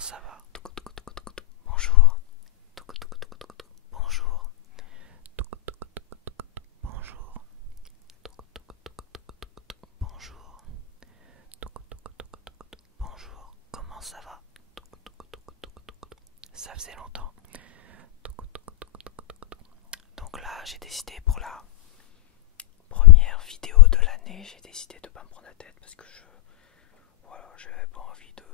ça va? Bonjour. Bonjour. Bonjour. Bonjour. Bonjour. Comment ça va? Ça faisait longtemps. Donc là, j'ai décidé pour la première vidéo de l'année, j'ai décidé de pas me prendre la tête parce que j'avais pas envie de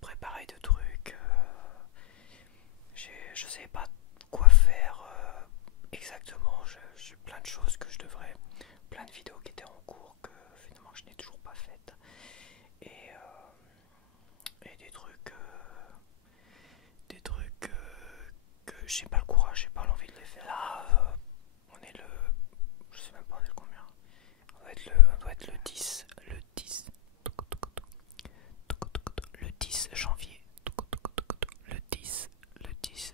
préparer de trucs. Je sais pas quoi faire exactement. J'ai plein de choses que je devrais, plein de vidéos qui étaient en cours que finalement je n'ai toujours pas faites. Et des trucs que j'ai pas le courage, j'ai pas l'envie de les faire. Là, on est le, je sais même pas on est le combien. On doit être le 10, le 10 janvier, le 10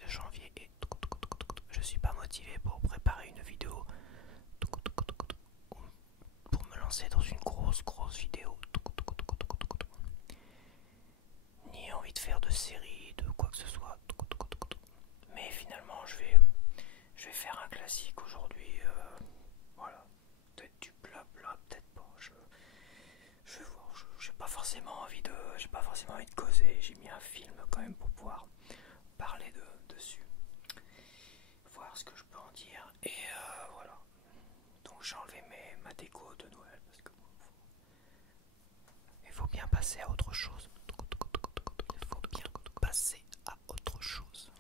janvier et je suis pas motivé pour préparer une vidéo, pour me lancer dans une grosse vidéo, ni envie de faire de série, de quoi que ce soit. Mais finalement, je vais faire un classique aujourd'hui. Voilà, peut-être du blabla, peut-être pas. Je vais voir. J'ai pas forcément envie de causer. J'ai mis un film quand même pour pouvoir parler dessus, voir ce que je peux en dire. Et voilà. Donc j'ai enlevé ma déco de Noël parce que bon, il faut bien passer à autre chose. Il faut bien passer à autre chose.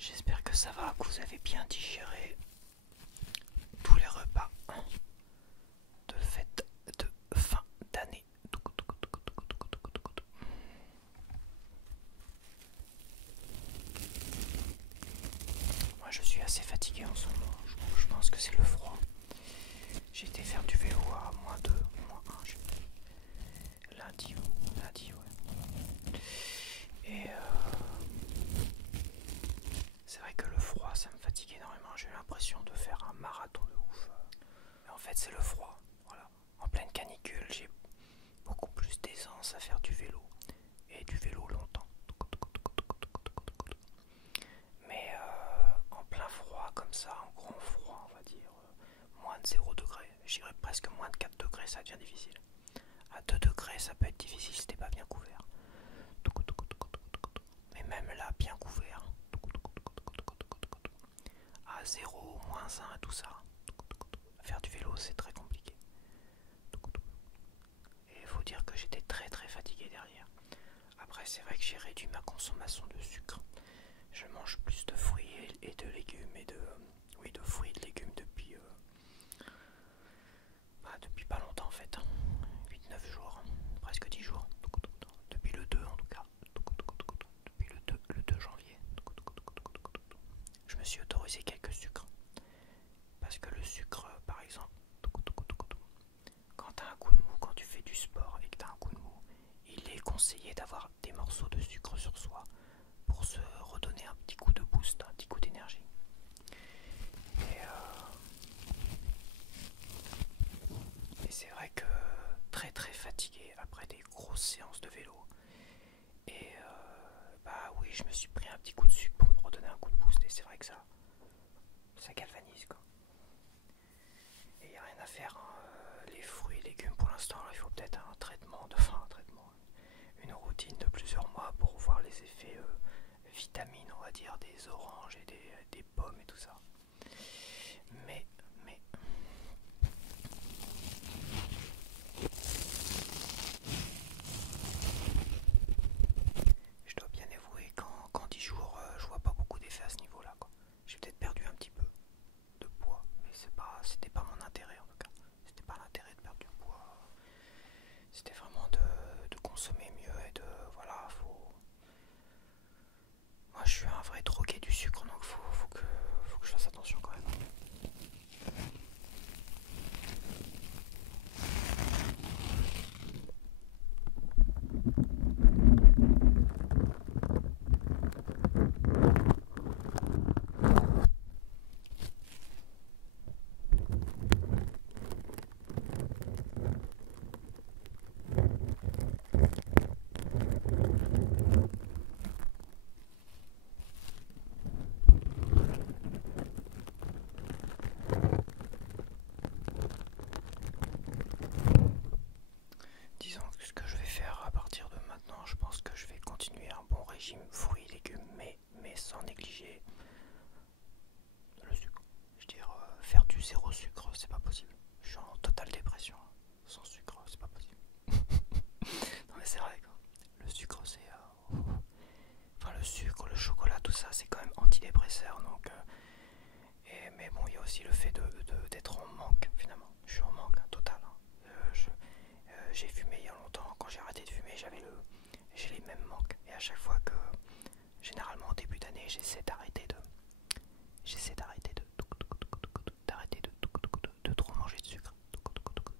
J'espère que ça va, que vous avez bien digéré tous les repas de fête de fin d'année. Moi je suis assez fatigué en ce moment, je pense que c'est le froid. J'ai été faire du vélo à -2, -1, je sais plus. Lundi, ouais. Et c'est vrai que le froid ça me fatigue énormément, j'ai eu l'impression de faire un marathon de ouf. Mais en fait c'est le froid, voilà. En pleine canicule j'ai beaucoup plus d'aisance à faire du vélo, et du vélo longtemps. Mais en plein froid comme ça, en grand froid on va dire, moins de 0 degré, j'irais presque moins de 4 degrés, ça devient difficile. À 2 degrés ça peut être difficile si t'es pas bien couvert. Mais même là bien couvert, à 0, -1, tout ça, faire du vélo c'est très compliqué. Et il faut dire que j'étais très fatigué derrière. Après c'est vrai que j'ai réduit ma consommation de sucre. Je mange plus de fruits et de légumes et de fruits et de légumes depuis pas longtemps en fait. 8-9 jours, presque 10 jours. Depuis le 2 en tout cas. Depuis le 2 janvier. Je me suis autorisé quelques sucres. Parce que le sucre, par exemple, quand tu as un coup de mou, quand tu fais du sport et que tu as un coup de mou, il est conseillé d'avoir des morceaux de sucre sur soi pour se redonner un petit coup de boost, un petit coup d'énergie. Et c'est vrai que très fatigué après des grosses séances de vélo. Et bah oui, je me suis pris un petit coup de sucre pour me redonner un coup de boost. Et c'est vrai que ça galvanise quoi. Et il n'y a rien à faire, hein. Les fruits et légumes pour l'instant, il faut peut-être un traitement, enfin un traitement, une routine de plusieurs mois pour voir les effets vitamines, on va dire, des oranges et des pommes et tout ça. Mais je dois bien avouer qu'en 10 jours, je vois pas beaucoup d'effets à ce niveau-là, quoi. J'ai peut-être perdu un petit peu de poids, mais c'était pas mon intérêt en tout cas. C'était pas l'intérêt de perdre du poids. C'était vraiment de consommer mieux et de voilà, moi je suis un vrai drogué du sucre, donc faut que je fasse attention quand même. Disons que ce que je vais faire à partir de maintenant, je pense que je vais continuer un bon régime fruits et légumes, mais sans négliger le sucre. Je veux dire, faire du zéro sucre, c'est pas possible. Je suis en totale dépression. Sans sucre, c'est pas possible. Non mais c'est vrai quoi. Le sucre, c'est... enfin le sucre, le chocolat, tout ça, c'est quand même antidépresseur. Donc, mais bon, il y a aussi le fait d'être en manque finalement. Je suis en manque total. Hein. J'ai fumé il y a longtemps. Quand j'ai arrêté de fumer, j'ai les mêmes manques. Et à chaque fois que, généralement au début d'année, de trop manger de sucre.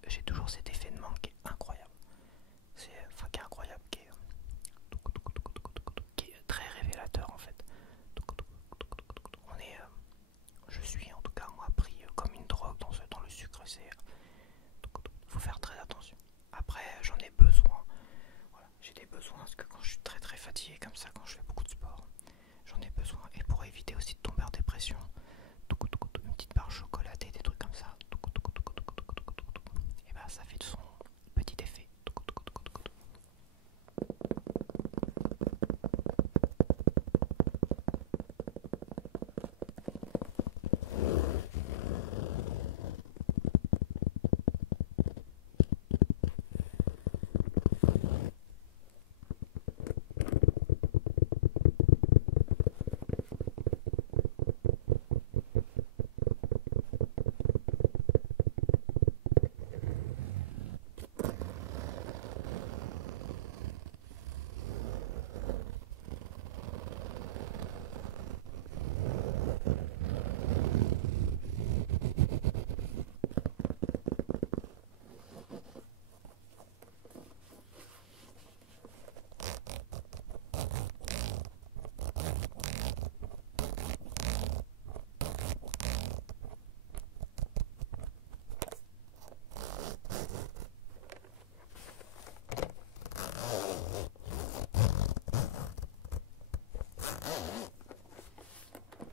J'ai toujours cet effet de manque qui est incroyable. Qui est incroyable, qui est très révélateur en fait. On est, je suis en tout cas moi pris comme une drogue dans le sucre. Faut faire très attention. Après, j'en ai besoin. Voilà, j'ai des besoins parce que quand je suis très très fatigué comme ça, quand je fais beaucoup de sport, j'en ai besoin. Et pour éviter aussi de tomber en dépression, une petite barre chocolatée, des trucs comme ça, et bah ça fait de son petit effet.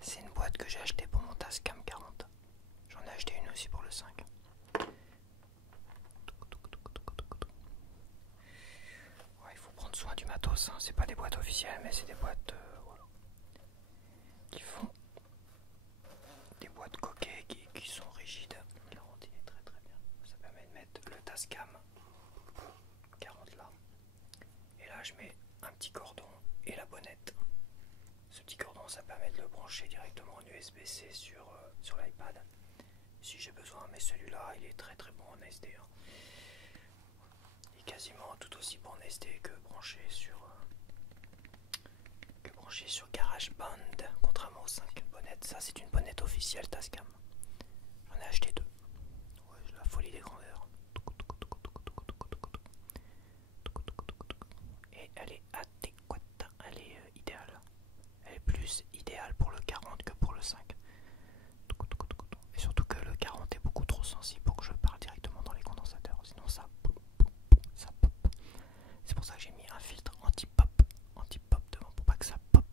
C'est une boîte que j'ai achetée pour mon Tascam 40. J'en ai acheté une aussi pour le 5. Ouais, il faut prendre soin du matos, hein. C'est pas des boîtes officielles, mais c'est des boîtes voilà, qui font des boîtes coquets qui sont rigides. La garantie est très très bien. Ça permet de mettre le Tascam 40 là. Et là, je mets un petit cordon et la bonnette. Ce petit cordon, ça permet de le brancher directement en USB-C sur l'iPad si j'ai besoin, mais celui-là il est très très bon en SD. Hein. Il est quasiment tout aussi bon en SD que branché sur GarageBand, contrairement aux 5 bonnettes. Ça, c'est une bonnette officielle Tascam. J'en ai acheté 2. Ouais, la folie des grandeurs. Et elle est adéquate, elle est idéale. Elle est plus idéale pour le 40 que pour le 5. Et surtout que le 40 est beaucoup trop sensible pour que je parle directement dans les condensateurs. Sinon ça pop. C'est pour ça que j'ai mis un filtre anti-pop devant pour pas que ça pop.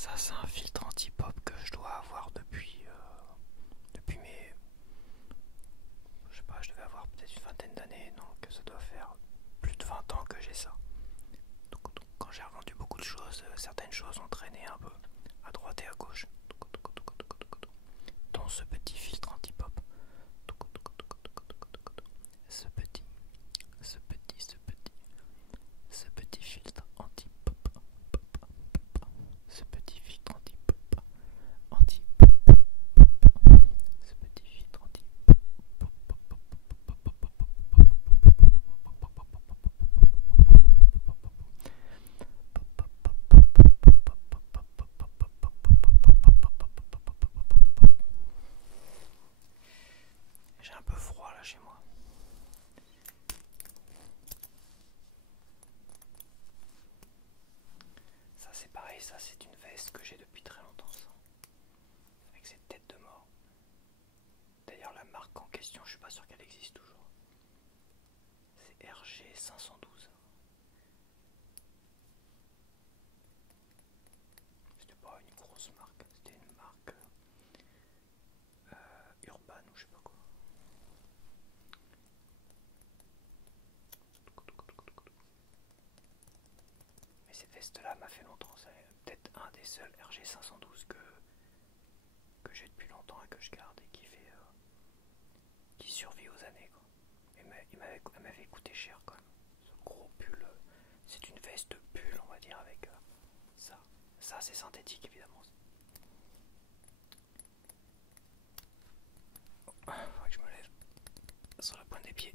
Ça c'est un filtre anti-pop que je dois avoir depuis mes... Je sais pas, je devais avoir peut-être une vingtaine d'années, donc ça doit faire plus de 20 ans que j'ai ça. Donc, quand j'ai revendu beaucoup de choses, certaines choses ont traîné un peu à droite et à gauche. Dont ce petit filtre anti-pop. Ce petit, ce petit, ce petit, ce petit filtre anti-pop. Ce petit filtre anti-pop. Anti-pop. Ce petit filtre anti-pop. J'ai un peu froid là chez moi. Ça c'est pareil, ça c'est une veste que j'ai depuis très longtemps ça. Avec cette tête de mort. D'ailleurs la marque en question, je suis pas sûr qu'elle existe toujours. C'est RG 512. C'était pas une grosse marque, c'était une marque Urban ou je sais pas quoi. Mais cette veste là m'a fait longtemps, c'est peut-être un des seuls RG 512 que j'ai depuis longtemps et que je garde et qui survit aux années quoi. Et elle m'avait coûté cher quand même. Ce gros pull, c'est une veste pull on va dire avec ça. Ça c'est synthétique évidemment. Oh, faut que je me lève sur la pointe des pieds.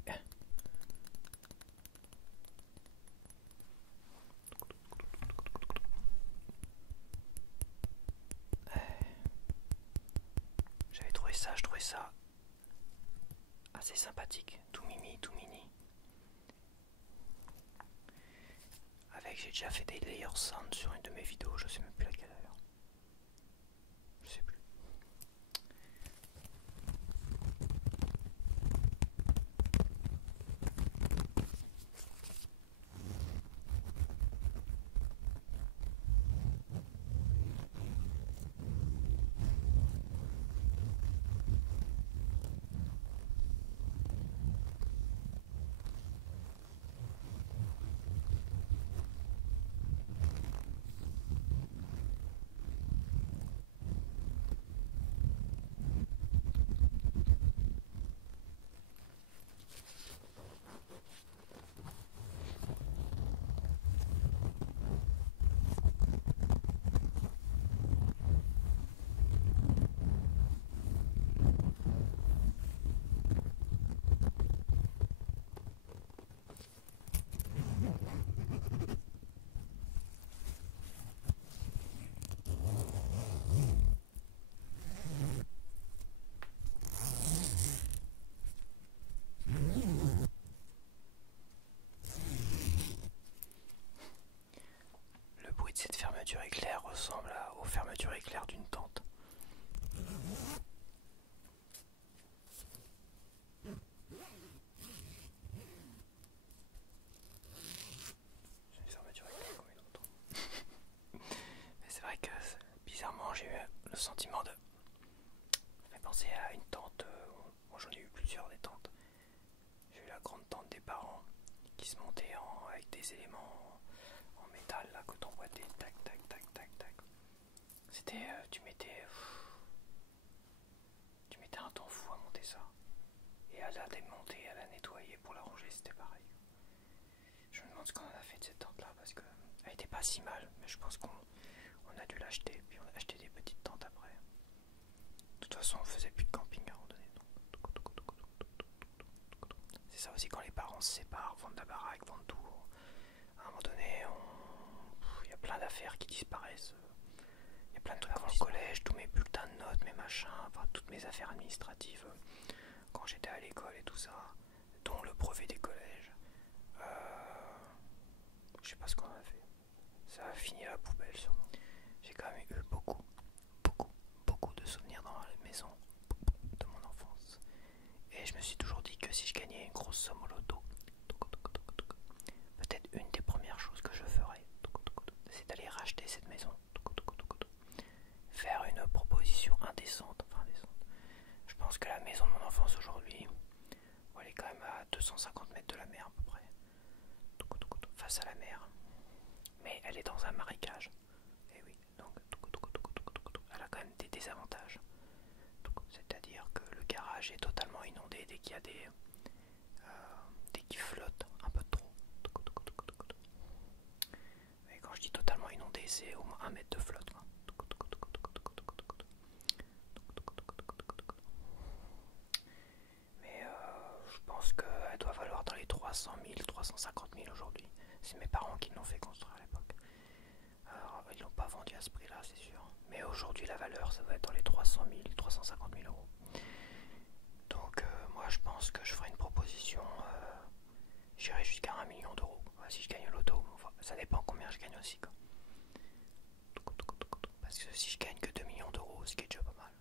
Je trouvais ça assez sympathique, tout mimi, tout mini. Avec, j'ai déjà fait des layer sound sur une de mes vidéos, je sais même plus laquelle d'ailleurs. Je sais plus. Le bruit de cette fermeture éclair ressemble aux fermetures éclair d'une tente. C'est une fermeture éclair comme une autre. Mais c'est vrai que bizarrement j'ai eu le sentiment de... Ça fait penser à une tente. Moi j'en ai eu plusieurs des tentes. J'ai eu la grande tente des parents qui se montait avec des éléments en métal là que t'emboîtais, tac tac tac tac tac. C'était, tu mettais un temps fou à monter ça et à la démonter, à la nettoyer pour la ranger, c'était pareil. Je me demande ce qu'on en a fait de cette tente là parce que elle était pas si mal, mais je pense qu'on a dû l'acheter puis on a acheté des petites tentes après. De toute façon on faisait plus de camping à un moment donné. C'est ça aussi quand les parents se séparent, vendent la baraque, vendent tout. À un moment donné, il y a plein d'affaires qui disparaissent. Il y a plein de trucs avant le collège, tous mes bulletins de notes, mes machins, enfin toutes mes affaires administratives quand j'étais à l'école et tout ça, dont le brevet des collèges. Je sais pas ce qu'on a fait. Ça a fini à la poubelle sûrement. J'ai quand même eu beaucoup de souvenirs dans la maison de mon enfance. Et je me suis toujours dit que si je gagnais une grosse somme au loto, peut-être une des premières choses que je ferais, c'est d'aller racheter cette maison. mais elle est dans un marécage. Et oui, donc elle a quand même des désavantages. C'est-à-dire que le garage est totalement inondé dès qu'il y a dès qu'il flotte un peu trop. Et quand je dis totalement inondé, c'est au moins 1 mètre de flotte. Mais je pense qu'elle doit valoir dans les 300 000, 350 000 aujourd'hui. C'est mes parents qui l'ont fait construire à l'époque. Alors ils l'ont pas vendu à ce prix là, c'est sûr. Mais aujourd'hui la valeur ça va être dans les 300 000, 350 000 euros. Donc moi je pense que je ferai une proposition, j'irai jusqu'à 1 million d'euros. Si je gagne au loto, enfin, ça dépend combien je gagne aussi quoi. Parce que si je gagne que 2 millions d'euros, ce qui est déjà pas mal,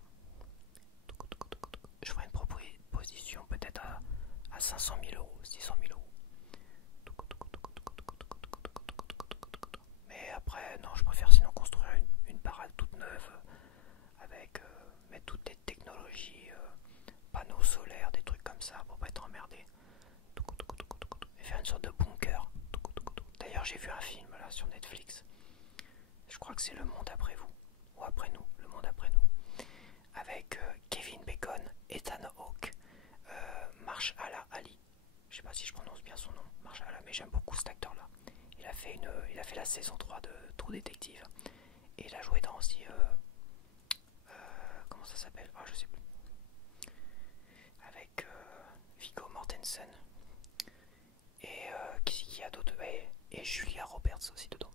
je ferai une proposition peut-être à 500 000 euros, 600 000 euros. Mais après, non, je préfère sinon construire une baraque toute neuve avec mettre toutes les technologies, panneaux solaires, des trucs comme ça pour pas être emmerdé. Et faire une sorte de bunker. D'ailleurs, j'ai vu un film là sur Netflix. Je crois que c'est Le Monde après vous. Ou après nous, Le Monde après nous. Avec Kevin Bacon, Ethan Hawke, Mahershala Ali. Je sais pas si je prononce bien son nom, Mahershala, mais j'aime beaucoup cet acteur là. Il a fait la saison 3 de True Detective. Et il a joué dans aussi. Comment ça s'appelle? Ah, je sais plus. Avec Viggo Mortensen. Et qui a d'autres? Et Julia Roberts aussi dedans.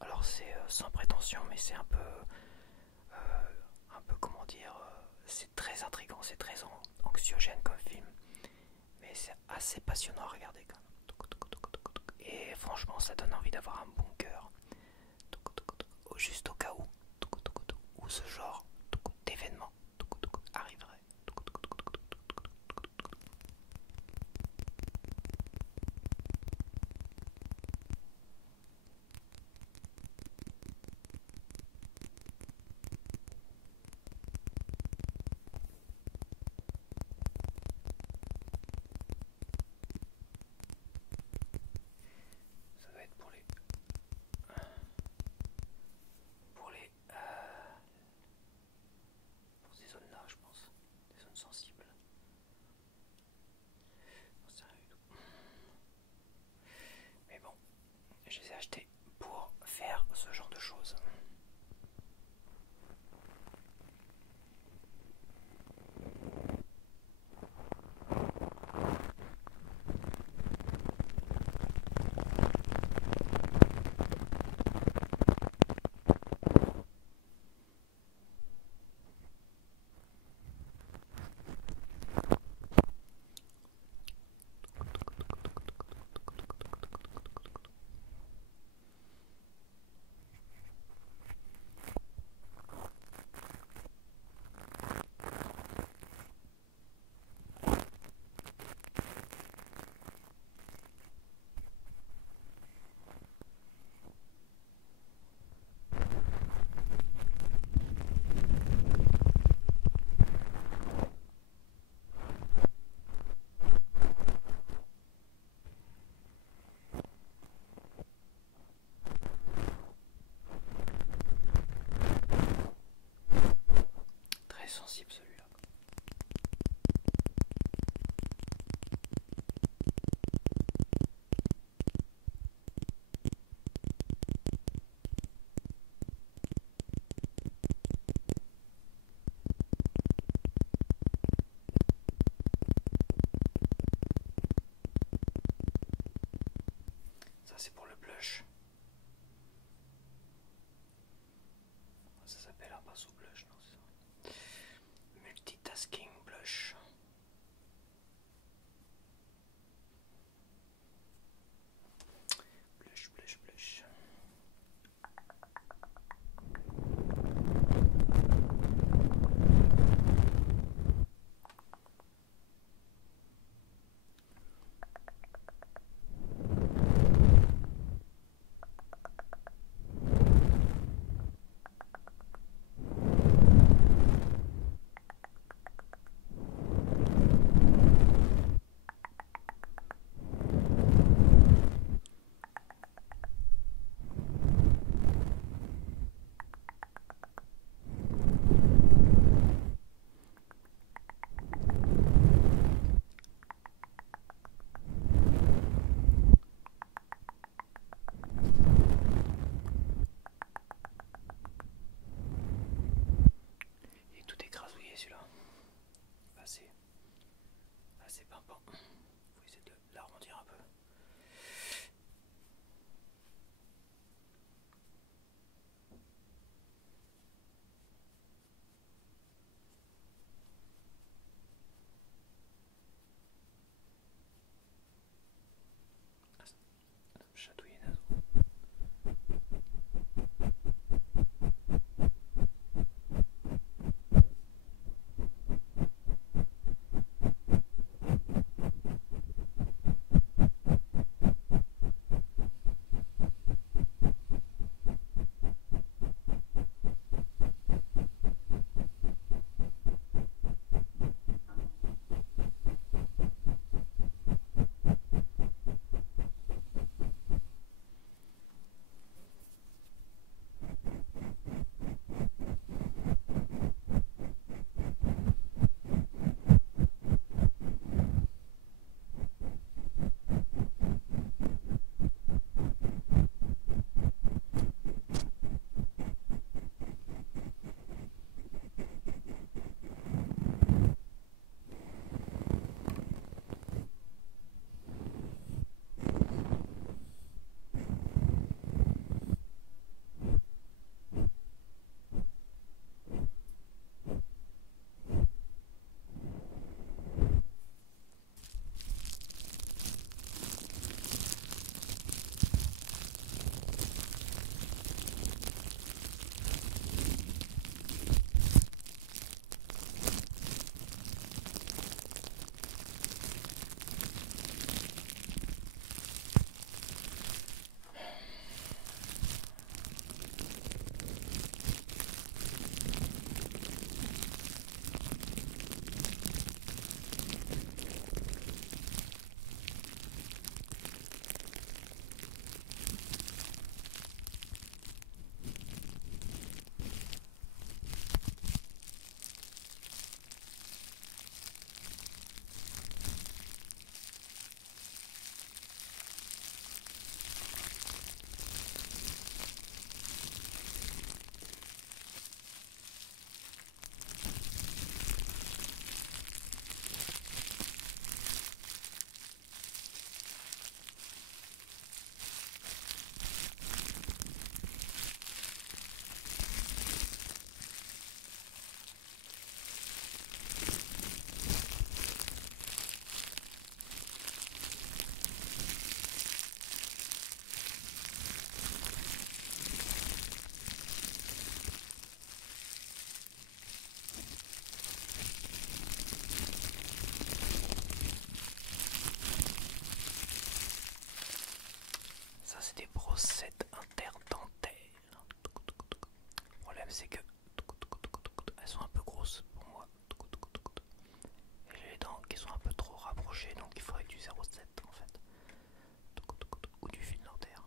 Alors c'est sans prétention, mais c'est un peu comment dire, c'est très intriguant, c'est très anxiogène comme film, mais c'est assez passionnant à regarder quand même. Et franchement, ça donne envie d'avoir un bunker, juste au cas où ce genre d'événement arriverait. Ça doit être pour ces zones-là, je pense, des zones sensibles. Non, c'est rien du tout. Mais bon, je les ai achetés pour faire ce genre de choses. Très sensible celui-là. Ça c'est pour le blush. Ça s'appelle un pinceau blush, non c'est ça. Multitasking blush. Blush, blush, blush. 07 interdentaire. Le problème c'est que elles sont un peu grosses pour moi. Et j'ai les dents qui sont un peu trop rapprochées, donc il faudrait du 07 en fait. Ou du fil dentaire.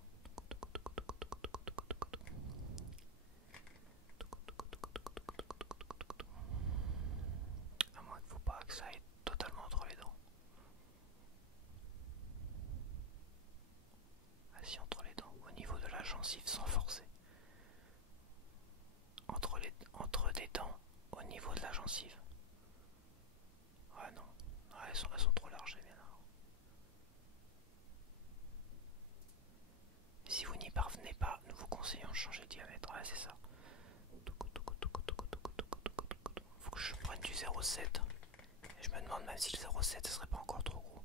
À moins qu'il ne faut pas que ça aille totalement entre les dents. Assis entre les dents, au niveau de la gencive sans forcer. Entre des dents, au niveau de la gencive. Ouais non, ouais, elles sont trop larges, bien alors. Si vous n'y parvenez pas, nous vous conseillons de changer de diamètre. Ouais, c'est ça. Faut que je prenne du 0,7. Et je me demande même si le 0,7 ce serait pas encore trop gros.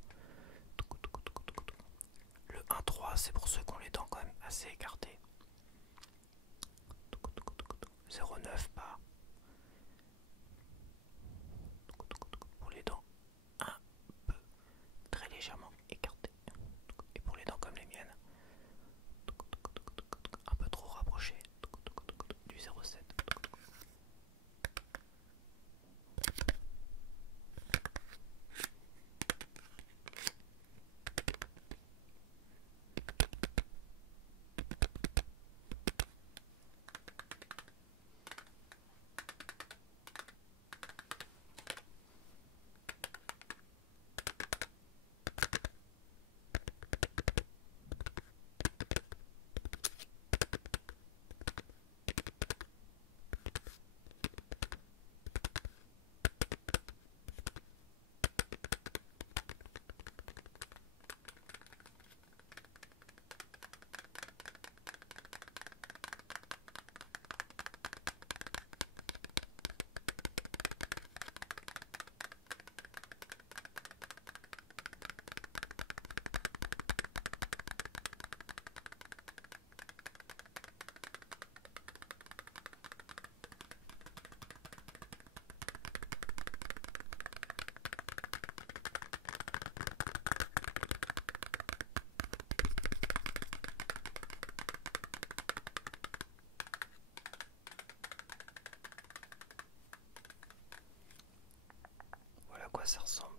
Le 1,3 c'est pour ceux qui ont les dents quand même assez écartées. 0,9 pas. Pour les dents un peu très légèrement écartées. Et pour les dents comme les miennes, un peu trop rapprochées du 0,7. Voilà à quoi ça ressemble.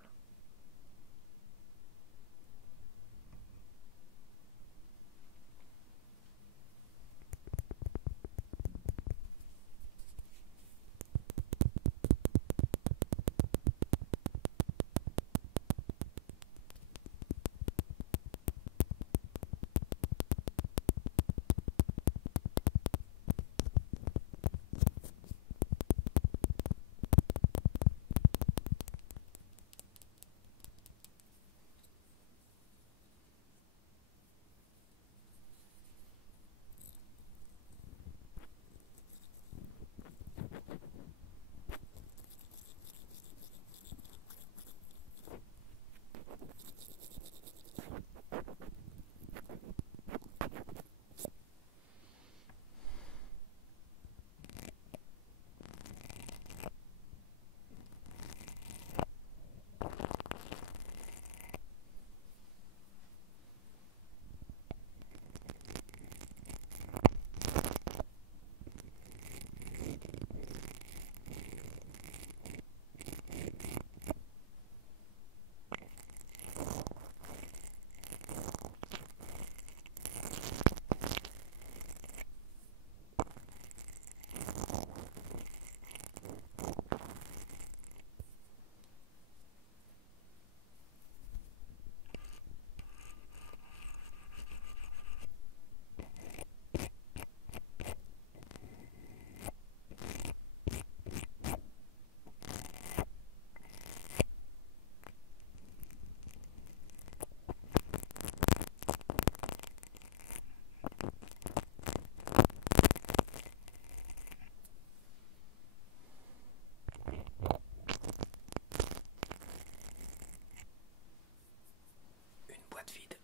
Vide.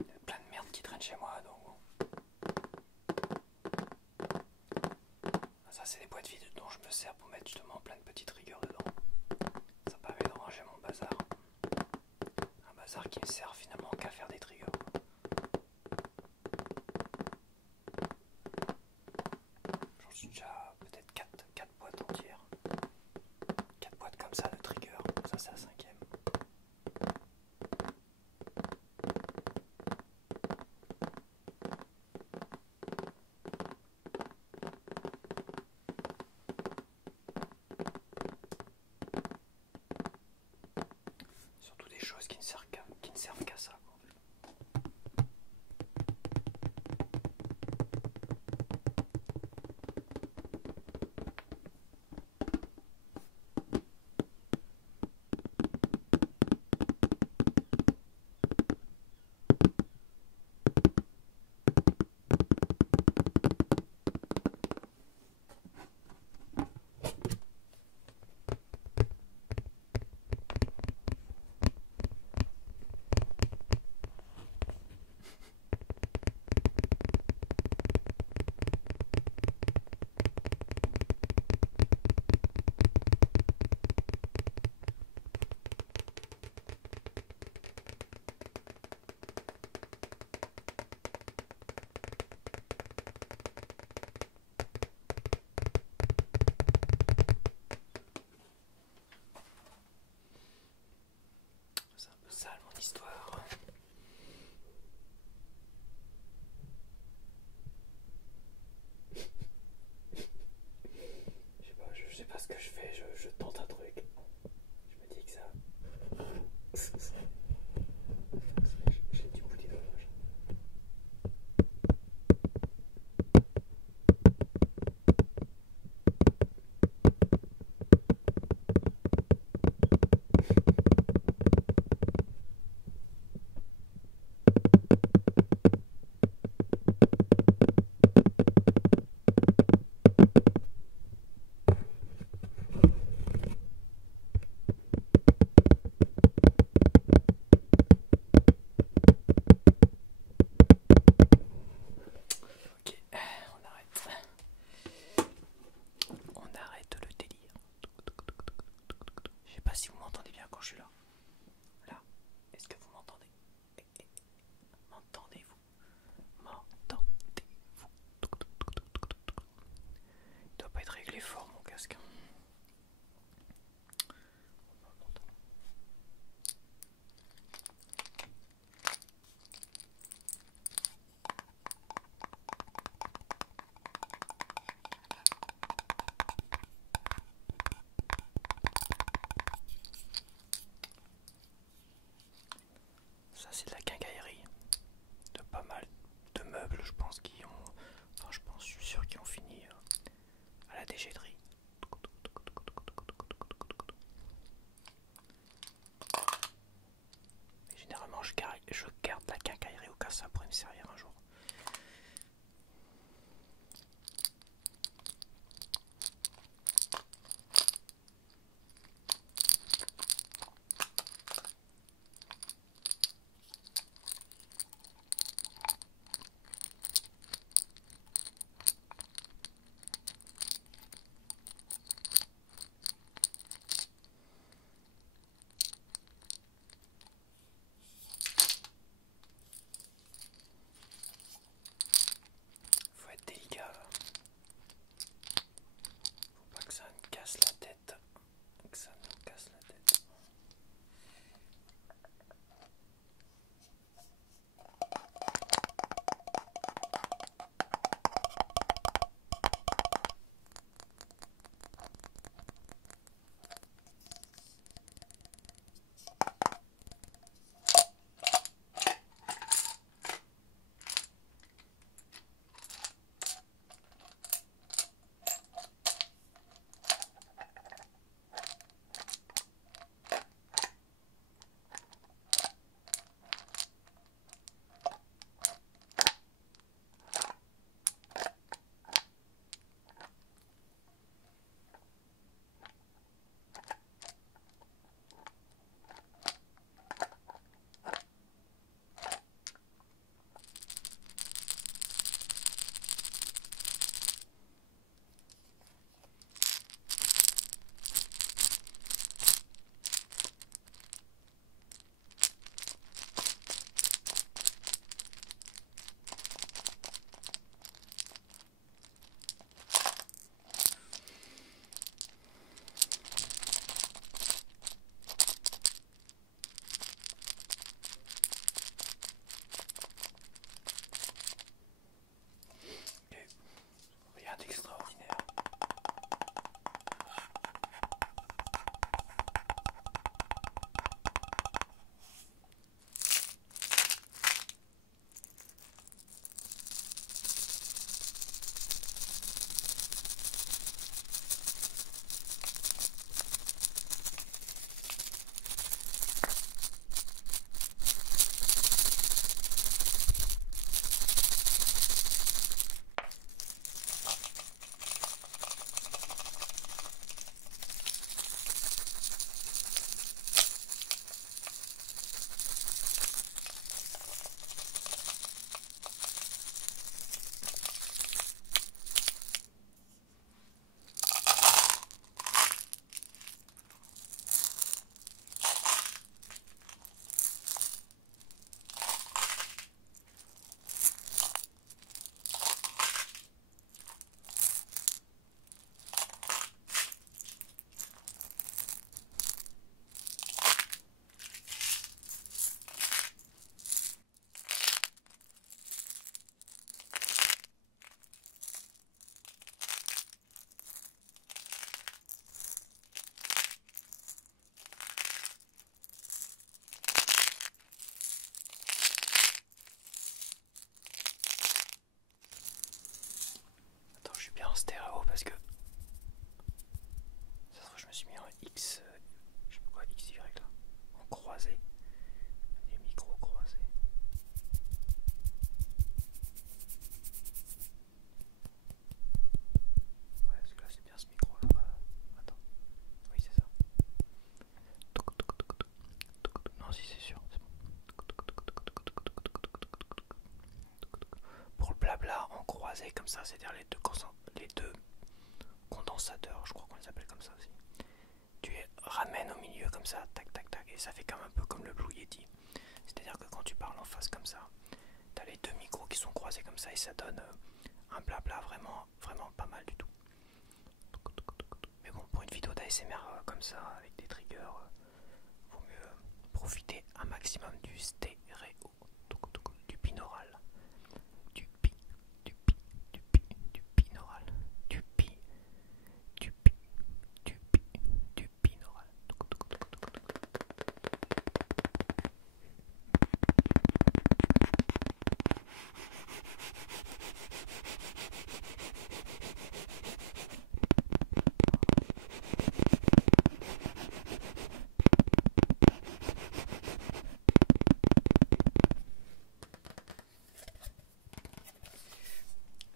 Il y a plein de merde qui traîne chez moi, donc ça c'est des boîtes vides dont je me sers pour mettre justement plein de petites rigueurs dedans. Ça permet de ranger mon bazar. Un bazar qui me sert finalement qu'à faire des triggers. choses qui ne servent qu'à ça, quoi. en stéréo parce que ça se trouve, je me suis mis en X, je sais pas quoi, XY là, en croisé, des micros croisés. Ouais, parce que là c'est bien ce micro là. Attends, oui c'est ça. Non, si c'est sûr, c'est bon. Pour le blabla en croisé comme ça, c'est-à-dire les deux condensateurs, je crois qu'on les appelle comme ça aussi. Tu les ramènes au milieu comme ça, tac tac tac, et ça fait comme un peu comme le Blue Yeti. C'est-à-dire que quand tu parles en face comme ça, t'as les deux micros qui sont croisés comme ça et ça donne un blabla vraiment, vraiment pas mal du tout. Mais bon, pour une vidéo d'ASMR comme ça, avec des triggers, vaut mieux profiter un maximum du stéréo, du binaural, du pi, du pi, du pi, du binaural, du pi, du pi, du pi, du binaural.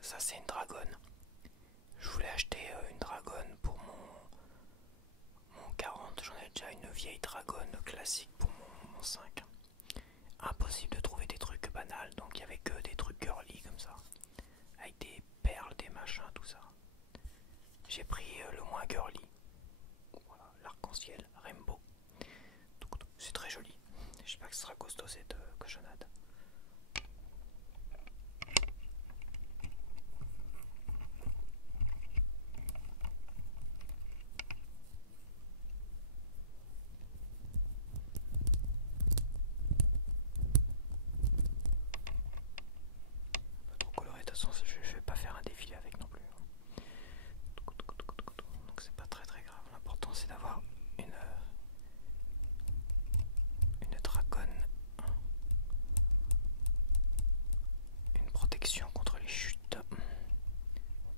Ça c'est une dragonne. Je voulais acheter une dragonne pour mon 40. J'en ai déjà une vieille dragonne classique pour mon 5. Impossible de trouver des trucs banals, donc il n'y avait que des trucs girly comme ça. Avec des perles, des machins, tout ça. J'ai pris le moins girly. Voilà, l'arc-en-ciel, rainbow. C'est très joli. J'espère que ce sera costaud cette cochonnade. Pas trop coloré, de toute façon je vais pas faire un défilé avec non plus. Donc c'est pas très très grave. L'important c'est d'avoir une dragonne, une protection contre les chutes,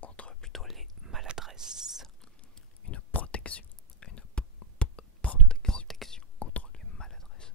contre plutôt les maladresses. Une protection, une protection contre les maladresses.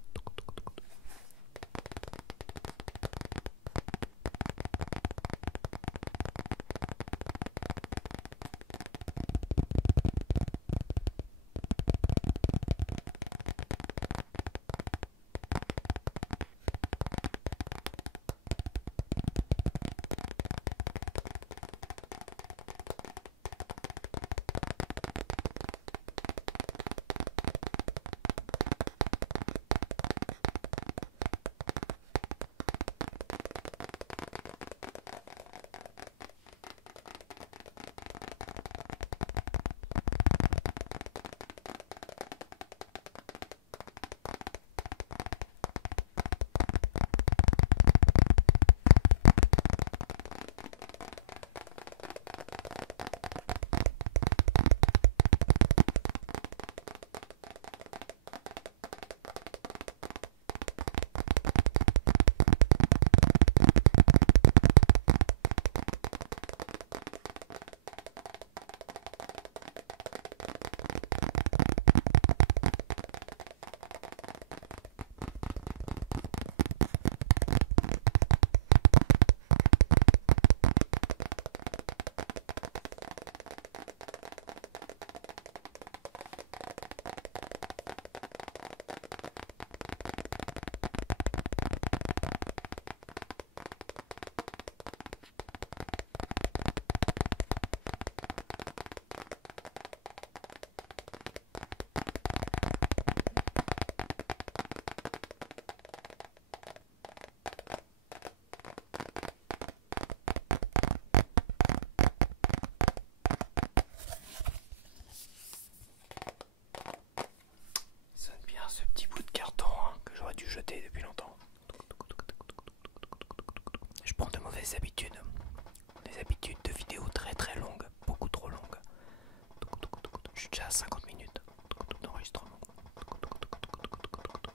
Ce petit bout de carton que j'aurais dû jeter depuis longtemps. Je prends de mauvaises habitudes. Des habitudes de vidéos très très longues, beaucoup trop longues. Je suis déjà à 50 minutes d'enregistrement.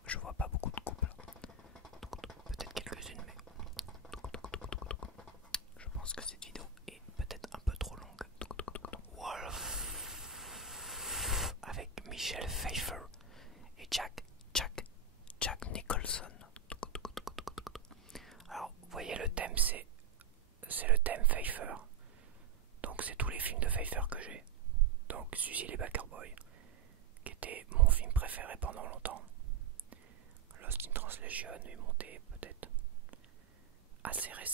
Je vois pas beaucoup de couples. Peut-être quelques-unes, mais je pense que cette vidéo est peut-être un peu trop longue.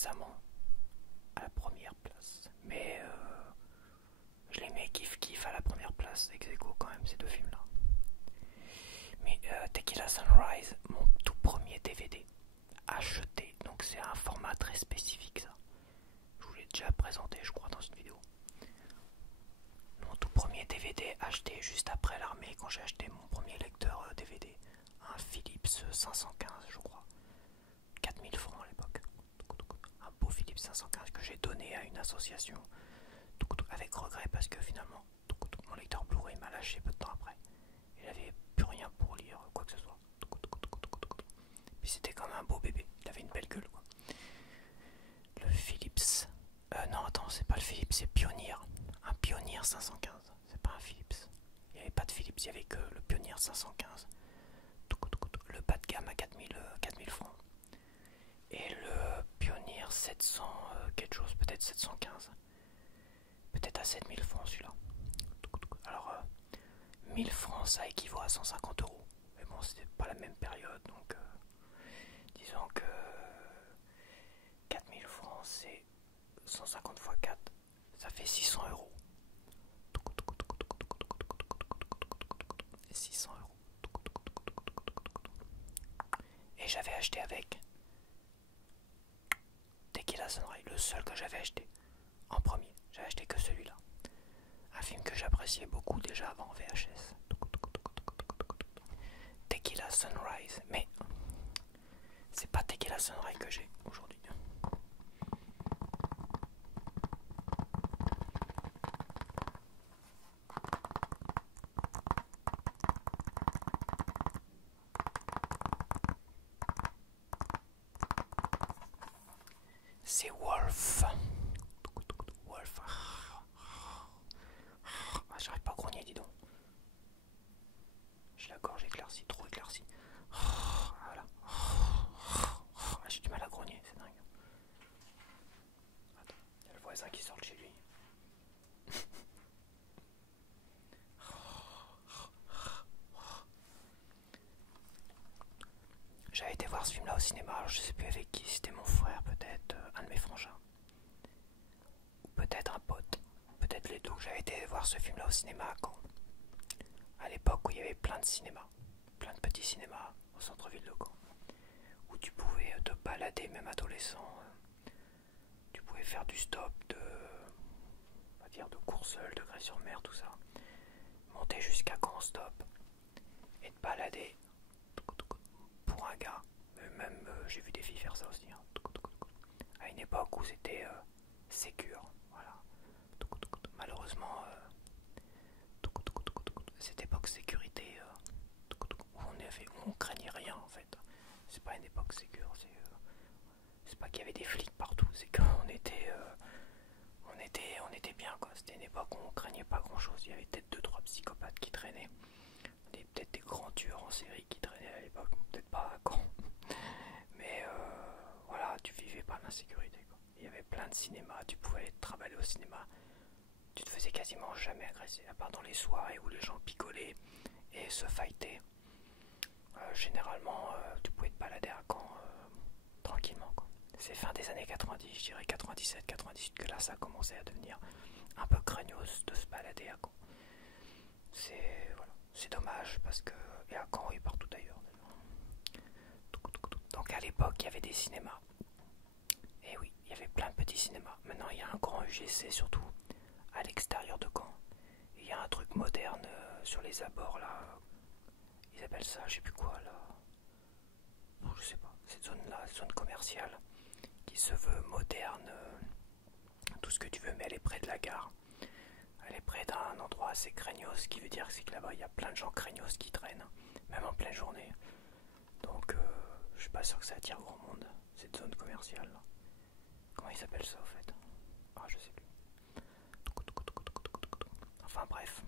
récemment à la première place. Mais je les mets kiff à la première place, ex aequo quand même ces deux films là. Mais Tequila Sunrise, mon tout premier DVD acheté, donc c'est un format très spécifique ça. Je vous l'ai déjà présenté je crois dans une vidéo. Mon tout premier DVD acheté juste après l'armée, quand j'ai acheté mon premier lecteur DVD, un Philips 515 je crois, 4000 francs à l'époque. Un beau Philips 515 que j'ai donné à une association avec regret parce que finalement mon lecteur Blu-ray m'a lâché peu de temps après. Il avait plus rien pour lire quoi que ce soit. Puis c'était comme un beau bébé, il avait une belle gueule quoi. Le Philips, non attends, c'est pas le Philips, c'est Pioneer. Un Pioneer 515, c'est pas un Philips. Il n'y avait pas de Philips, il n'y avait que le Pioneer 515. Le bas de gamme à 4000 francs. Et le Pioneer 700 quelque chose, peut-être 715. Peut-être à 7000 francs celui-là. Alors 1000 francs ça équivaut à 150 euros. Mais bon, c'était pas la même période, donc disons que 4000 francs c'est 150 x 4, ça fait 600 euros. 600 euros. Et j'avais acheté avec Tequila Sunrise, le seul que j'avais acheté en premier. J'avais acheté que celui-là. Un film que j'appréciais beaucoup déjà avant en VHS. Tequila Sunrise, mais c'est pas Tequila Sunrise que j'ai aujourd'hui. C'est Wolf. Wolf. Ah, j'arrive pas à grogner, dis donc. J'ai la gorge éclaircie, trop éclaircie. Voilà. Ah, j'ai du mal à grogner, c'est dingue. Attends, il y a le voisin qui sort de chez lui. J'avais été voir ce film-là au cinéma, alors je sais plus avec qui, c'était mon frère peut-être, un de mes frangins. Ou peut-être un pote, peut-être les deux. J'avais été voir ce film-là au cinéma à Caen. À l'époque où il y avait plein de cinémas, plein de petits cinémas au centre-ville de Caen. Où tu pouvais te balader, même adolescent. Tu pouvais faire du stop, on va dire de Courseulles, de Grès-sur-Mer, tout ça. Monter jusqu'à Caen stop et te balader. Pour un gars, même j'ai vu des filles faire ça aussi, hein. À une époque où c'était sécure, voilà. Malheureusement, cette époque sécurité où on craignait rien en fait. C'est pas une époque sécure, c'est pas qu'il y avait des flics partout, c'est qu'on était bien quoi. C'était une époque où on craignait pas grand chose. Il y avait peut-être 2-3 psychopathes qui traînaient. Peut-être des grands tueurs en série qui traînaient à l'époque, peut-être pas à Caen. Mais voilà, tu vivais pas l'insécurité quoi. Il y avait plein de cinémas, tu pouvais aller travailler au cinéma. Tu te faisais quasiment jamais agresser, à part dans les soirées où les gens picolaient et se fightaient. Généralement, tu pouvais te balader à Caen tranquillement quoi. C'est fin des années 90, je dirais 97, 98 que là ça a commencé à devenir un peu craignos de se balader à Caen. C'est dommage parce que, et à Caen et partout ailleurs. Donc à l'époque il y avait des cinémas. Et oui, il y avait plein de petits cinémas. Maintenant il y a un grand UGC surtout à l'extérieur de Caen. Il y a un truc moderne sur les abords là. Ils appellent ça, je sais plus quoi là. Non, je sais pas. Cette zone là, zone commerciale qui se veut moderne. Tout ce que tu veux, mais elle est près de la gare. Elle est près d'un endroit assez craignos, ce qui veut dire que là-bas il y a plein de gens craignos qui traînent, même en pleine journée. Donc je suis pas sûr que ça attire grand monde, cette zone commerciale là. Comment ils appellent ça au fait? Ah je sais plus. Enfin bref.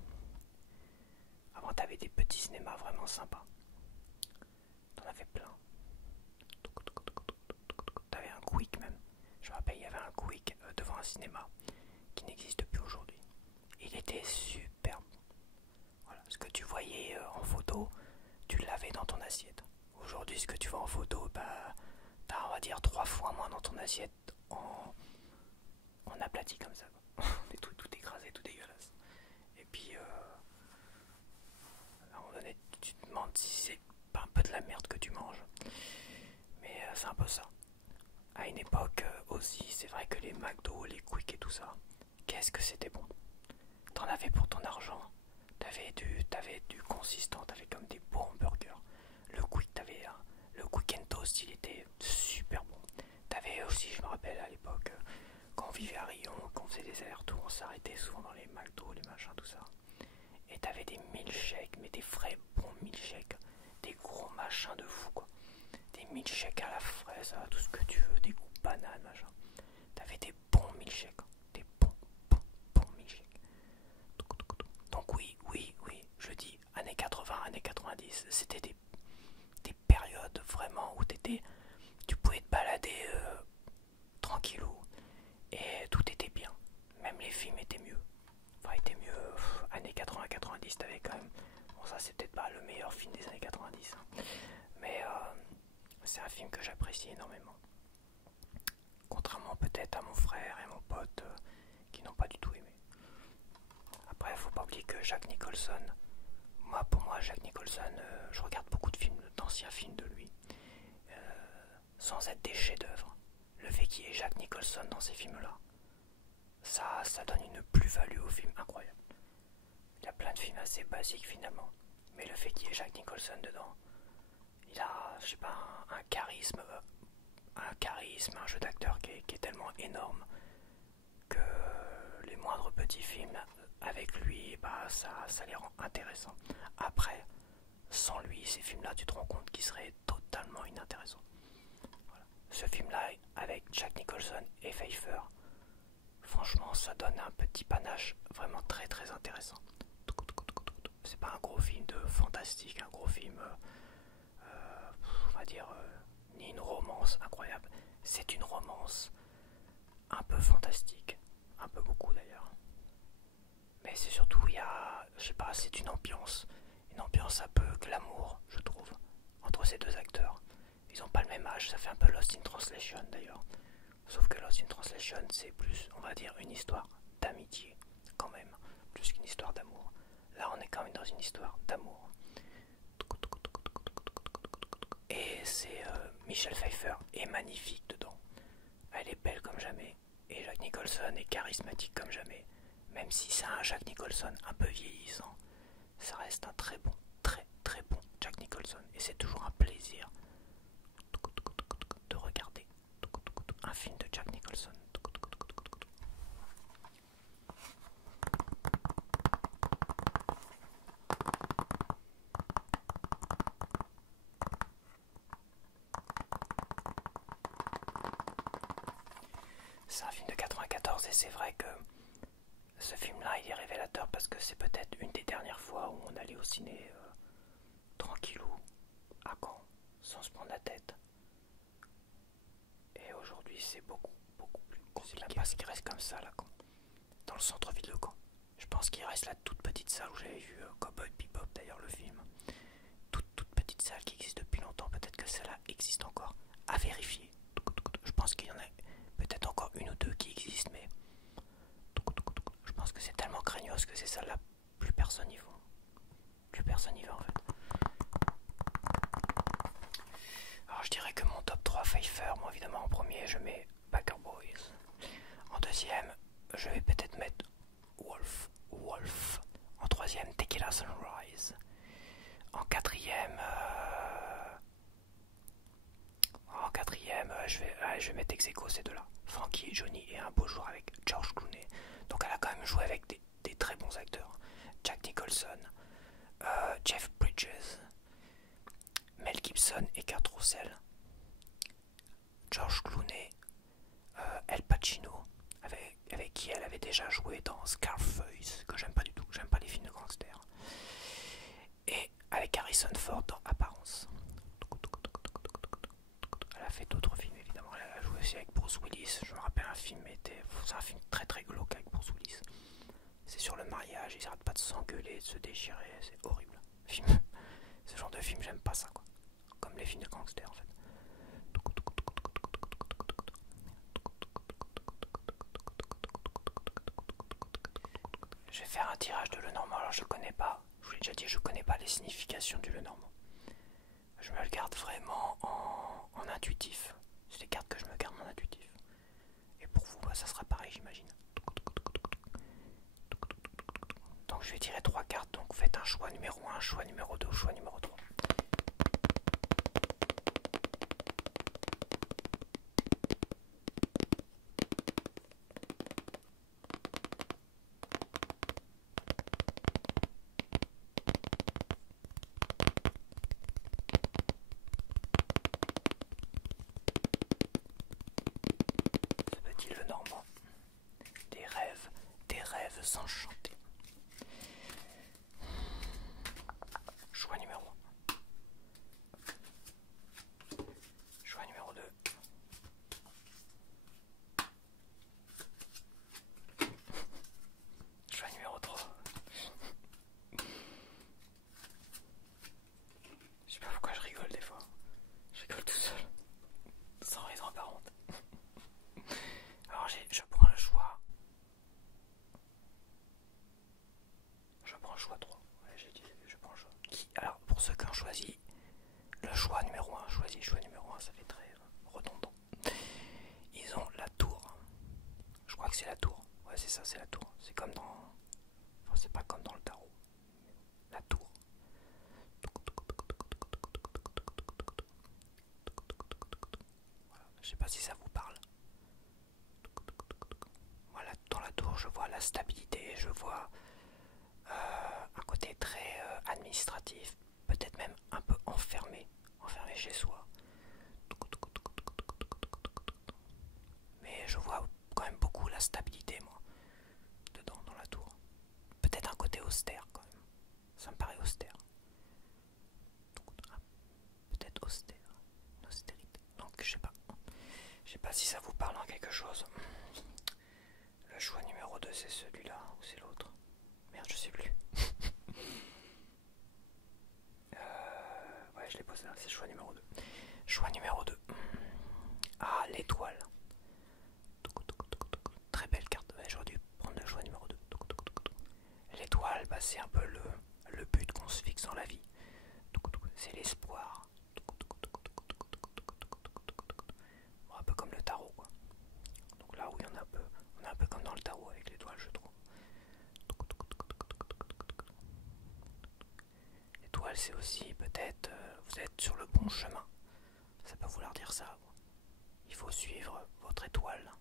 Avant t'avais des petits cinémas vraiment sympas. T'en avais plein. T'avais un Quick même. Je me rappelle il y avait un Quick devant un cinéma qui n'existe plus aujourd'hui. Il était superbe. Voilà, ce que tu voyais en photo, tu l'avais dans ton assiette. Aujourd'hui, ce que tu vois en photo, bah, t'as on va dire 3 fois moins dans ton assiette en aplati comme ça, des trucs tout écrasés, tout dégueulasse. Et puis à un moment donné tu te demandes si c'est pas un peu de la merde que tu manges, mais c'est un peu ça. À une époque aussi, c'est vrai que les McDo, les Quick et tout ça, qu'est-ce que c'était bon. T'en avais pour ton argent, t'avais du consistant, t'avais comme des bons burgers. Le Quick, le Quick and Toast, il était super bon. T'avais aussi, je me rappelle à l'époque, quand on vivait à Rion, qu'on faisait des allers-retours, on s'arrêtait souvent dans les McDo, les machins, tout ça. Et t'avais des milkshakes, mais des vrais bons milkshakes, des gros machins de fou quoi. Des milkshakes à la fraise, tout ce que tu veux, des goûts bananes, machin. T'avais des bons milkshakes, des bons milkshakes. Donc oui, je dis, années 80, années 90, c'était des périodes vraiment où tu pouvais te balader tranquillou et tout était bien. Même les films étaient mieux. Enfin, étaient mieux. Années 80-90, t'avais quand même. Bon, ça, c'est peut-être pas le meilleur film des années 90, hein. Mais c'est un film que j'apprécie énormément. Contrairement peut-être à mon frère et mon pote qui n'ont pas du tout aimé. Après, faut pas oublier que Jack Nicholson, pour moi, Jack Nicholson, je regarde beaucoup de films, d'anciens films de lui, sans être des chefs-d'œuvre. Le fait qu'il y ait Jack Nicholson dans ces films-là, ça donne une plus-value au film incroyable. Il y a plein de films assez basiques finalement, mais le fait qu'il y ait Jack Nicholson dedans, il a, je sais pas, un charisme, un jeu d'acteur qui est tellement énorme que les moindres petits films avec lui, ça les rend intéressants. Après, sans lui, ces films-là, tu te rends compte qu'ils seraient totalement inintéressants. Voilà. Ce film-là, avec Jack Nicholson et Pfeiffer, franchement, ça donne un petit panache vraiment très très intéressant. C'est pas un gros film de fantastique, un gros film, on va dire, ni une romance incroyable. C'est une romance un peu fantastique, un peu beaucoup d'ailleurs. Mais c'est surtout, je sais pas, c'est une ambiance un peu glamour, je trouve, entre ces deux acteurs. Ils ont pas le même âge, ça fait un peu Lost in Translation d'ailleurs. Sauf que Lost in Translation, c'est plus, on va dire, une histoire d'amitié, quand même, plus qu'une histoire d'amour. Là, on est quand même dans une histoire d'amour. Et c'est Michelle Pfeiffer est magnifique dedans. Elle est belle comme jamais. Et Jack Nicholson est charismatique comme jamais. Même si c'est un Jack Nicholson un peu vieillissant, ça reste un très bon, très très bon Jack Nicholson. Et c'est toujours un plaisir de regarder un film de Jack Nicholson. C'est un film de 94 et c'est vrai que ce film-là, il est révélateur parce que c'est peut-être une des dernières fois où on allait au ciné tranquillou, à Caen, sans se prendre la tête. Et aujourd'hui, c'est beaucoup plus compliqué. C'est même pas ce qui reste comme ça, là, Caen. Dans le centre-ville de Caen. Je pense qu'il reste la toute petite salle où j'avais vu Cowboy Bebop, d'ailleurs, le film. Toute petite salle qui existe depuis longtemps. Peut-être que celle-là existe encore. À vérifier. Je pense qu'il y en a peut-être encore une ou deux qui existent, mais je pense que c'est tellement craignos que c'est celle-là. Plus personne y va. Plus personne y va, en fait. Alors je dirais que mon top 3 Pfeiffer, moi évidemment en premier je mets Baker Boys. En deuxième, je vais peut-être mettre Wolf. En troisième, Tequila Sunrise. En quatrième, je vais mettre ex aequo ces deux-là. Frankie et Johnny et Un beau jour avec George Clooney. Donc elle a quand même joué avec des très bons acteurs. Jack Nicholson, Jeff Bridges, Mel Gibson et Kurt Russell, George Clooney, Al Pacino, avec qui elle avait déjà joué dans Scarface, que j'aime pas du tout, j'aime pas les films de gangsters, et avec Harrison Ford dans Apparence. Elle a fait d'autres films évidemment, elle a joué aussi avec Bruce Willis, je me rappelle un film, c'est un film très très glauque avec Bruce Willis. C'est sur le mariage, ils arrêtent pas de s'engueuler, de se déchirer, c'est horrible. Ce genre de film, j'aime pas ça quoi. Comme les films de gangsters en fait. Je vais faire un tirage de Lenormand. Alors je connais pas, je vous l'ai déjà dit, je connais pas les significations du Lenormand. Je me le garde vraiment en intuitif. C'est des cartes que je me garde en intuitif. Et pour vous, bah, ça sera pareil, j'imagine. Donc je vais tirer 3 cartes. Donc faites un choix numéro 1, choix numéro 2, choix numéro 3. Ce petit Lenormand. Des rêves enchantés. Choix numéro 1. Choix numéro 2. Choix numéro 3. Je sais pas pourquoi je rigole des fois. Je rigole tout seul. Sans raison apparente. Alors je prends le choix. Je prends le choix 3. Ouais, j'ai dit, je prends le choix. Alors, pour ceux qui ont choisi le choix numéro 1, choix numéro 1, ça fait très redondant. Ils ont la tour. Je crois que c'est la tour. Ouais, c'est ça, c'est la tour. C'est comme dans... Enfin, c'est pas comme dans le tarot. La tour. Voilà. Je sais pas si ça vous parle. Voilà, dans la tour, je vois la stabilité, je vois un côté très administratif, peut-être même un peu enfermé chez soi. Mais je vois quand même beaucoup la stabilité, moi, dedans, dans la tour. Peut-être un côté austère, quand même. Ça me paraît austère. Peut-être austère, une austérité. Donc, je sais pas. Je sais pas si ça vous parle en quelque chose. Le choix numéro 2, c'est celui-là, ou c'est l'autre? Merde, je sais plus. Ouais, je l'ai posé là, c'est choix numéro 2. Choix numéro 2. Ah, l'étoile. Très belle carte. Ouais, j'aurais dû prendre le choix numéro 2. L'étoile, bah, c'est un peu le but qu'on se fixe dans la vie. C'est l'espoir. Bon, un peu comme le tarot, quoi. Donc là, oui, on est un peu comme dans le tarot avec l'étoile, je trouve. L'étoile, c'est aussi peut-être vous êtes sur le bon chemin. Ça peut vouloir dire ça. Il faut suivre votre étoile.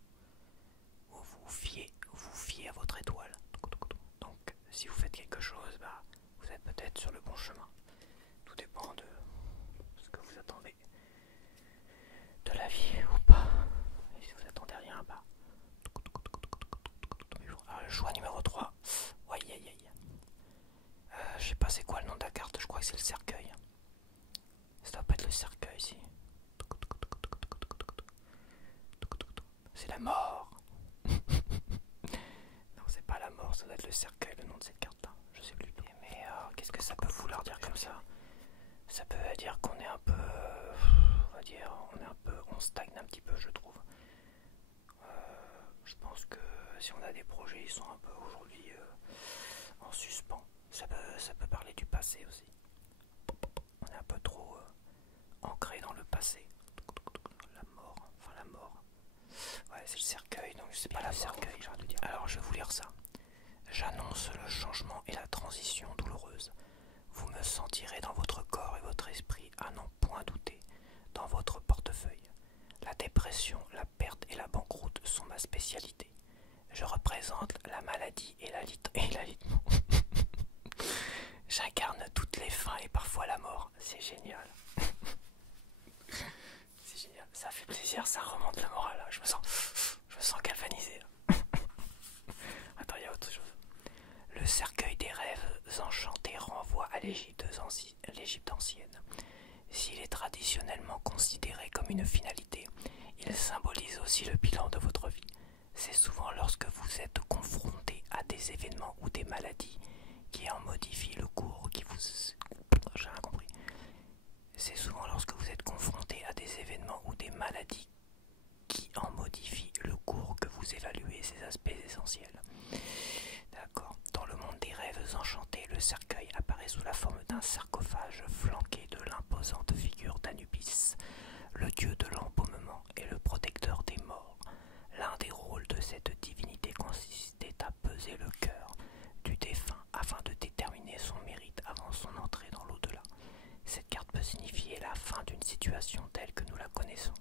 Vous fiez à votre étoile. Donc, si vous faites quelque chose, bah, vous êtes peut-être sur le bon chemin. Tout dépend de ce que vous attendez de la vie ou pas. Et si vous attendez rien, bah. Alors, le choix numéro 3. Aïe aïe aïe. Je sais pas c'est quoi le nom de la carte, je crois que c'est le cercueil. Ça doit pas être le cercueil ici. C'est la mort. Non, c'est pas la mort, ça doit être le cercueil, le nom de cette carte là. Je sais plus. Mais qu'est-ce que ça peut vouloir dire comme ça? Ça peut dire qu'on est un peu, on va dire, on stagne un petit peu, je trouve. Je pense que si on a des projets, ils sont un peu aujourd'hui en suspens. Ça peut parler du passé aussi. On est un peu trop ancré dans le passé. La mort. Ouais, c'est le cercueil, donc c'est pas la cercueil, j'ai envie de dire. Alors, je vais vous lire ça. J'annonce le changement et la transition douloureuse. Vous me sentirez dans votre corps et votre esprit, à n'en point douter, dans votre portefeuille. La dépression, la perte et la banqueroute sont ma spécialité. Je représente la maladie et l'alitement. J'incarne toutes les fins et parfois la mort. C'est génial. C'est génial. Ça fait plaisir, ça remonte le moral. Je me sens galvanisé. Attends, il y a autre chose. Le cercueil des rêves enchantés renvoie à l'Égypte ancienne. S'il est traditionnellement considéré comme une finalité, il symbolise aussi le bilan de votre vie. C'est souvent lorsque vous êtes confronté à des événements ou des maladies qui en modifient le cours qui vous... J'ai rien compris. C'est souvent lorsque vous êtes confronté à des événements ou des maladies qui en modifient le cours que vous évaluez ces aspects essentiels. D'accord. Dans le le cercueil apparaît sous la forme d'un sarcophage flanqué de l'imposante figure d'Anubis, le dieu de l'empaumement et le protecteur des morts. L'un des rôles de cette divinité consistait à peser le cœur du défunt afin de déterminer son mérite avant son entrée dans l'au-delà. Cette carte peut signifier la fin d'une situation telle que nous la connaissons.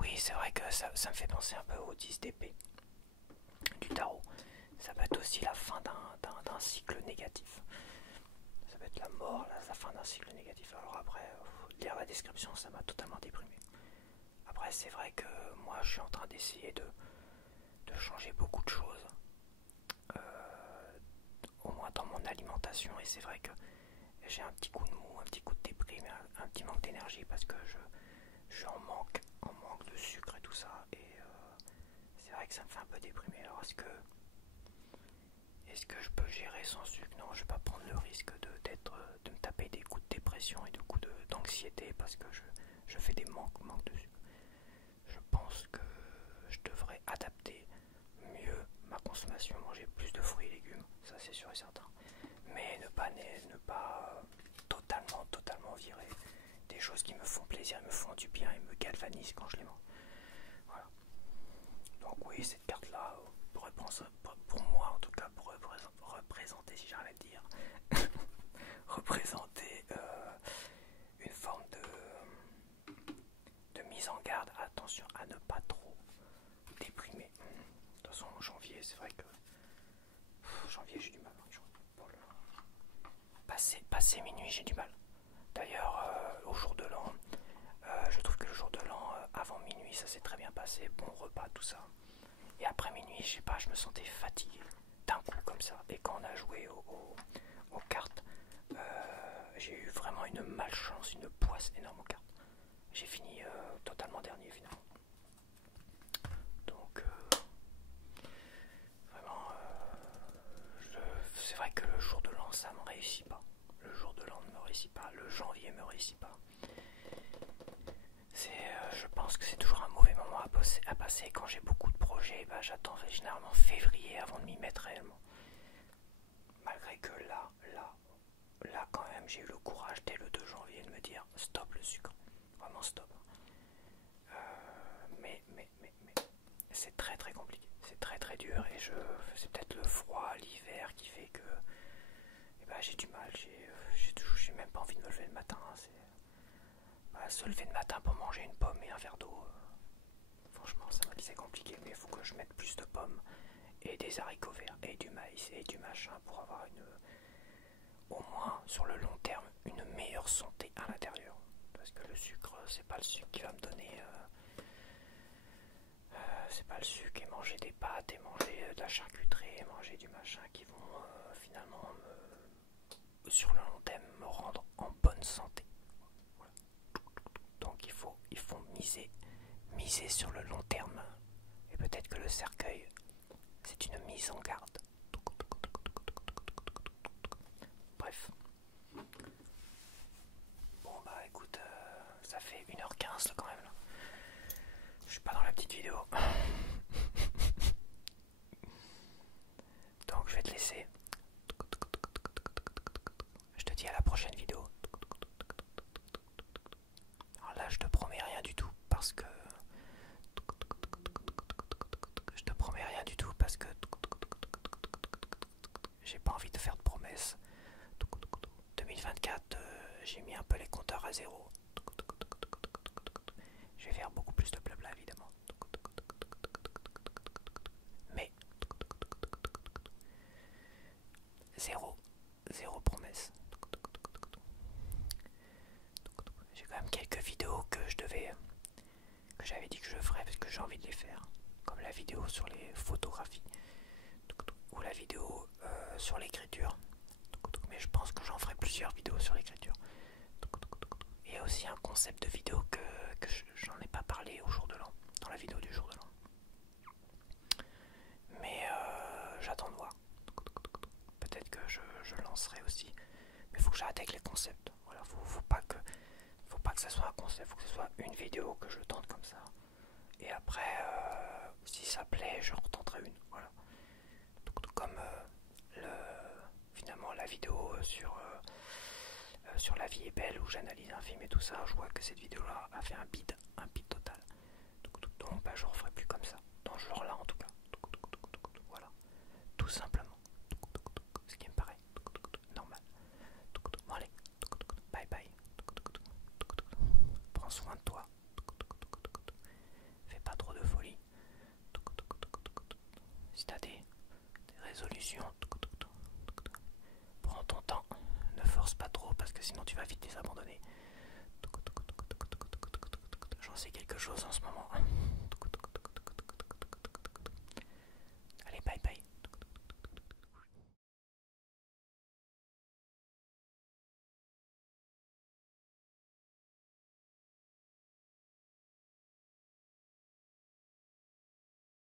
Oui, c'est vrai que ça me fait penser un peu au 10 d'épée du tarot. Ça peut être aussi la fin d'un cycle négatif. Ça peut être la mort, la fin d'un cycle négatif. Alors après, lire la description, ça m'a totalement déprimé. Après, c'est vrai que moi, je suis en train d'essayer de changer beaucoup de choses. Au moins dans mon alimentation. Et c'est vrai que j'ai un petit coup de mou, un petit coup de déprime, un petit manque d'énergie parce que je suis en manque de sucre et tout ça. Et c'est vrai que ça me fait un peu déprimer. Alors est-ce que je peux gérer sans sucre? Non, je vais pas prendre le risque de me taper des coups de dépression et des coups d'anxiété parce que je fais des manques de sucre. Je pense que je devrais adapter mieux ma consommation, manger plus de fruits et légumes, ça c'est sûr et certain. Mais ne pas totalement virer des choses qui me font plaisir, me font du bien et me galvanisent quand je les mange. Voilà. Donc oui, cette carte-là, pour moi en tout cas, pour représenter, si j'arrive à le dire, représenter une forme de mise en garde. Attention à ne pas trop déprimer. De toute façon, janvier, c'est vrai que janvier, j'ai du mal. Passer minuit, j'ai du mal. D'ailleurs, au jour de l'an, je trouve que le jour de l'an, avant minuit, ça s'est très bien passé. Bon repas, tout ça. Et après minuit, je sais pas, je me sentais fatigué d'un coup comme ça. Et quand on a joué aux cartes, j'ai eu vraiment une malchance, une poisse énorme aux cartes. J'ai fini totalement dernier finalement. Donc vraiment, c'est vrai que le jour de l'an, ça me réussit pas. Le jour de l'an ne me réussit pas. Le janvier me réussit pas. Je pense que c'est toujours un mauvais moment à passer. Quand j'ai beaucoup de projets, j'attends généralement février avant de m'y mettre réellement. Malgré que là, quand même, j'ai eu le courage dès le 2 janvier de me dire stop le sucre. Vraiment stop. Mais c'est très très compliqué. C'est très dur et c'est peut-être le froid, l'hiver qui fait que j'ai du mal. J'ai même pas envie de me lever le matin. Se lever le matin pour manger une pomme et un verre d'eau, franchement c'est compliqué, mais il faut que je mette plus de pommes et des haricots verts et du maïs et du machin pour avoir au moins sur le long terme une meilleure santé à l'intérieur, parce que le sucre, c'est pas le sucre qui va me donner c'est pas le sucre, et manger des pâtes et manger de la charcuterie et manger du machin qui vont finalement sur le long terme me rendre en bonne santé. Donc il faut miser sur le long terme. Et peut-être que le cercueil, c'est une mise en garde. Bref. Bon écoute, ça fait 1h15 là, quand même là. Je suis pas dans la petite vidéo. Donc je vais te laisser. Je te dis à la prochaine vidéo. Alors là, je te promets rien du tout parce que j'ai pas envie de faire de promesses. 2024, j'ai mis un peu les compteurs à zéro. Je vais faire beaucoup plus de blabla évidemment. Mais zéro promesse. J'ai quand même quelques vidéos que j'avais dit que je ferais parce que j'ai envie de les faire, comme la vidéo sur les photographies ou la vidéo sur l'écriture. Mais je pense que j'en ferai plusieurs vidéos sur l'écriture. Il y a aussi un concept de vidéo que j'en ai pas parlé au jour de l'an, dans la vidéo du jour de l'an. Mais j'attends de voir. Peut-être que je lancerai aussi. Mais il faut que j'arrête avec les concepts. Voilà, faut pas que ça soit un concept, faut que ce soit une vidéo que je tente comme ça. Et après, si ça plaît, je retenterai une. Voilà. Comme finalement la vidéo sur La vie est belle où j'analyse un film et tout ça, je vois que cette vidéo là a fait un bide total. Donc bah, je referai plus comme ça, dans ce genre là en tout cas. Voilà, tout simplement. Ce qui me paraît normal. Bon allez, bye bye. Prends soin de toi. Fais pas trop de folie. Si t'as des résolutions, prends ton temps. Ne force pas trop parce que sinon tu vas vite les abandonner. J'en sais quelque chose en ce moment.